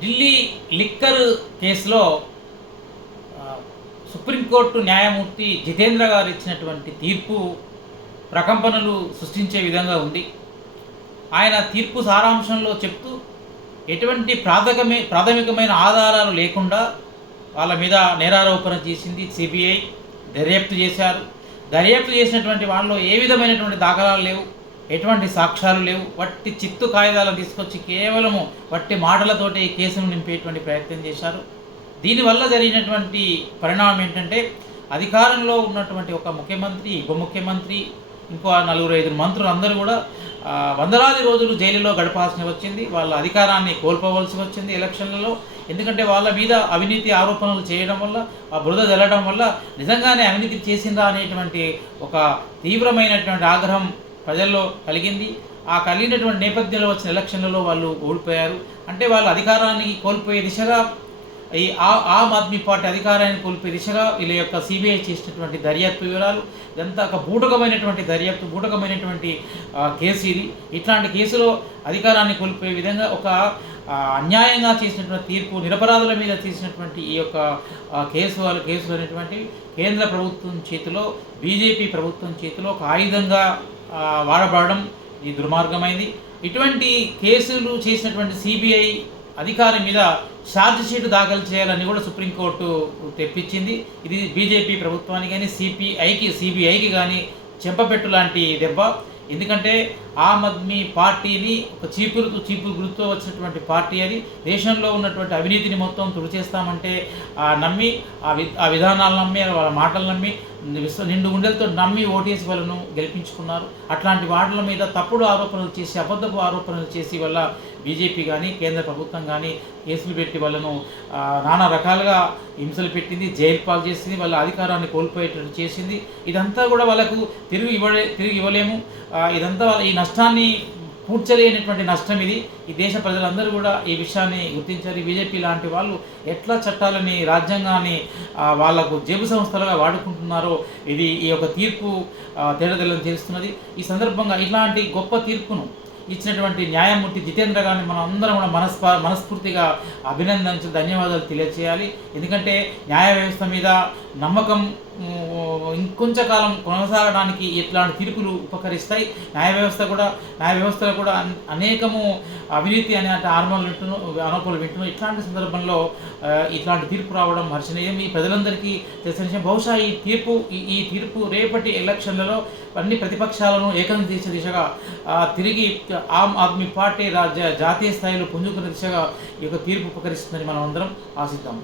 Delhi liquor కేసులో supreme court న్యాయమూర్తి జితేంద్ర గారు ఇచ్చినటువంటి తీర్పు ప్రకంపనలు సృష్టించే విధంగా ఉంది. ఆయన తీర్పు సారాంశంలో చెప్తూ ఎటువంటి ప్రాథమికమైన ఆధారాలు లేకుండా వాళ్ళ మీద నేరారోపణ చేసింది సిబిఐ. దర్యాప్తు చేశారు. దర్యాప్తు చేసినటువంటి వాళ్ళలో ఏ విధమైనటువంటి దాఖలాలు లేవు, ఎటువంటి సాక్ష్యాలు లేవు. వట్టి చిత్తు కాగితాలను తీసుకొచ్చి కేవలము వట్టి మాటలతోటి ఈ కేసును నింపేటువంటి ప్రయత్నం చేశారు. దీనివల్ల జరిగినటువంటి పరిణామం ఏంటంటే, అధికారంలో ఉన్నటువంటి ఒక ముఖ్యమంత్రి, ఉప ముఖ్యమంత్రి, ఇంకో 4-5 మంత్రులు అందరూ కూడా వందలాది రోజులు జైలులో గడపాల్సి వచ్చింది. వాళ్ళ అధికారాన్ని కోల్పోవలసి వచ్చింది ఎలక్షన్లలో. ఎందుకంటే వాళ్ళ మీద అవినీతి ఆరోపణలు చేయడం వల్ల, ఆ బురద జల్లడం వల్ల నిజంగానే అవినీతి చేసిందా అనేటువంటి ఒక తీవ్రమైనటువంటి ఆగ్రహం ప్రజల్లో కలిగింది. ఆ కలిగినటువంటి నేపథ్యంలో వచ్చిన ఎలక్షన్లలో వాళ్ళు ఓడిపోయారు. అంటే వాళ్ళ అధికారాన్ని కోల్పోయే దిశగా, ఈ ఆమ్ ఆద్మీ పార్టీ అధికారాన్ని కోల్పోయే దిశగా వీళ్ళ యొక్క సిబిఐ చేసినటువంటి దర్యాప్తు వివరాలు, ఇదంతా ఒక బూటకమైనటువంటి దర్యాప్తు, బూటకమైనటువంటి కేసు ఇది. ఇట్లాంటి కేసులో అధికారాన్ని కోల్పోయే విధంగా ఒక అన్యాయంగా చేసినటువంటి తీర్పు, నిరపరాధుల మీద చేసినటువంటి ఈ యొక్క కేసులు అనేటువంటివి కేంద్ర ప్రభుత్వం చేతిలో, బీజేపీ ప్రభుత్వం చేతిలో ఒక ఆయుధంగా వాడబడడం ఈ దుర్మార్గమైంది. ఇటువంటి కేసులు చేసినటువంటి సిబిఐ అధికారి మీద ఛార్జ్ షీట్ దాఖలు చేయాలని కూడా సుప్రీంకోర్టు తెప్పించింది. ఇది బీజేపీ ప్రభుత్వానికి కానీ సిబిఐకి కానీ చెంపపెట్టు లాంటి దెబ్బ. ఎందుకంటే ఆమ్ ఆద్మీ పార్టీని ఒక చీపురు గుర్తుతో వచ్చినటువంటి పార్టీ అది. దేశంలో ఉన్నటువంటి అవినీతిని మొత్తం తుడిచేస్తామంటే నమ్మి, ఆ విధానాలు నమ్మి, వాళ్ళ మాటలు నమ్మి, నిండు గుండెలతో నమ్మి ఓటేసి వాళ్ళను గెలిపించుకున్నారు. అట్లాంటి వాటిల మీద తప్పుడు ఆరోపణలు చేసి, అబద్ధపు ఆరోపణలు చేసి వల్ల బీజేపీ కానీ కేంద్ర ప్రభుత్వం కానీ కేసులు పెట్టి వాళ్ళను నానా రకాలుగా హింసలు పెట్టింది, జైలు పాలు చేసింది, వాళ్ళ అధికారాన్ని కోల్పోయేటట్టు చేసింది. ఇదంతా కూడా వాళ్ళకు తిరిగి ఇవ్వలేము. ఇదంతా ఈ నష్టాన్ని పూడ్చలేనటువంటి నష్టం ఇది. ఈ దేశ ప్రజలందరూ కూడా ఈ విషయాన్ని గుర్తించారు. బీజేపీ లాంటి వాళ్ళు ఎట్లా చట్టాలని, రాజ్యాంగాన్ని వాళ్లకు జేబు సంస్థలుగా వాడుకుంటున్నారో ఈ యొక్క తీర్పు తేడతెల్లం చేస్తున్నది. ఈ సందర్భంగా ఇట్లాంటి గొప్ప తీర్పును ఇచ్చినటువంటి న్యాయమూర్తి జితేంద్ర గారిని మనం అందరం కూడా మనస్ఫూర్తిగా అభినందించి ధన్యవాదాలు తెలియజేయాలి. ఎందుకంటే న్యాయ వ్యవస్థ మీద నమ్మకం ఇంకొంచెం కాలం కొనసాగడానికి ఇట్లాంటి తీర్పులు ఉపకరిస్తాయి. న్యాయ వ్యవస్థలో కూడా అనేకము అవినీతి అనే ఆరోపణలు వింటున్నాం. ఇట్లాంటి సందర్భంలో ఇట్లాంటి తీర్పు రావడం హర్షణీయం. ఈ ప్రజలందరికీ తెలిసిన విషయం. బహుశా ఈ తీర్పు రేపటి ఎలక్షన్లలో అన్ని ప్రతిపక్షాలను ఏకం చేసే దిశగా, తిరిగి ఆమ్ ఆద్మీ పార్టీ జాతీయ స్థాయిలో పుంజుకునే దిశగా ఈ యొక్క తీర్పు ఉపకరిస్తుందని మనం అందరం ఆశిద్దాం.